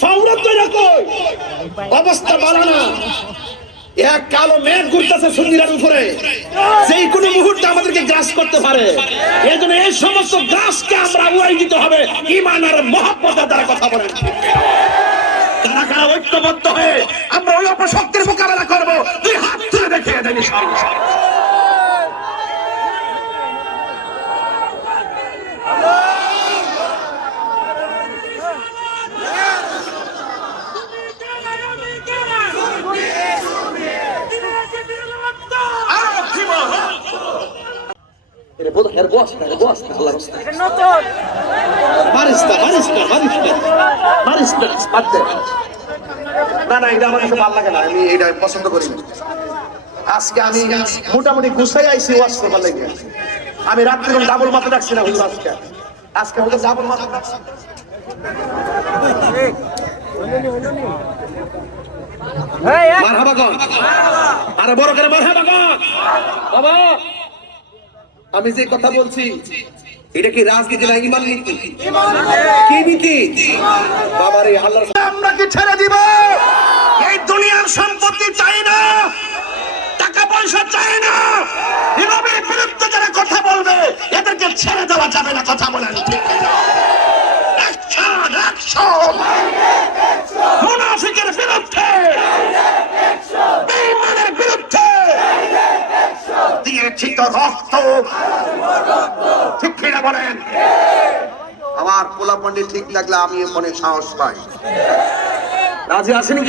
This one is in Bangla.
ফাউরাত করতে পারে। এই এই সমস্ত গ্রাসকে আমরা উড়াই দিতে হবে ইমান আর মহাব্বতের দ্বারা কথা বলেন। ঐক্যবদ্ধ হয়ে আমরা অপশক্তির মোকাবেলা করব তুই হাত তুলে দেখিয়ে দেন এরে এর বস না এর বস না আল্লাহর রাস্তায় মারিস না না এটা আমার কাছে ভালো লাগে না আমি এটা পছন্দ করি না। আজকে আমি মোটামুটি গুছাই আইছি ওয়াশ করবার লাগে। আমি রাত্রে কোনো ডাবল মাথা রাখছি না হুজুর আজকে? আজকে আমাকে ডাবল মাথা রাখছি। মারহাবা আরে বড় করে মারহাবা বাবা। আমি যে কথা বলছি এটা কি রাজনীতি না ইমান নীতি? কি নীতি? বাবারে আল্লাহ আমরা কি ছেড়ে দিব? এই দুনিয়ার সম্পত্তি চাই না টাকা পয়সা চাই না। এভাবে বিরুদ্ধে যারা কথা বলবে এদেরকে ছেড়ে দেওয়া যাবে না কথা বলেন ঠিক কিনা? Action, action! মুনাফিকের বিরুদ্ধে বেঈমানের বিরুদ্ধে দিয়েছি রক্ত। ঠিক কিনা বলেন? আমার পোলা পন্ডিত ঠিক লাগলে আমি মনে সাহস পাই। রাজি আসেনি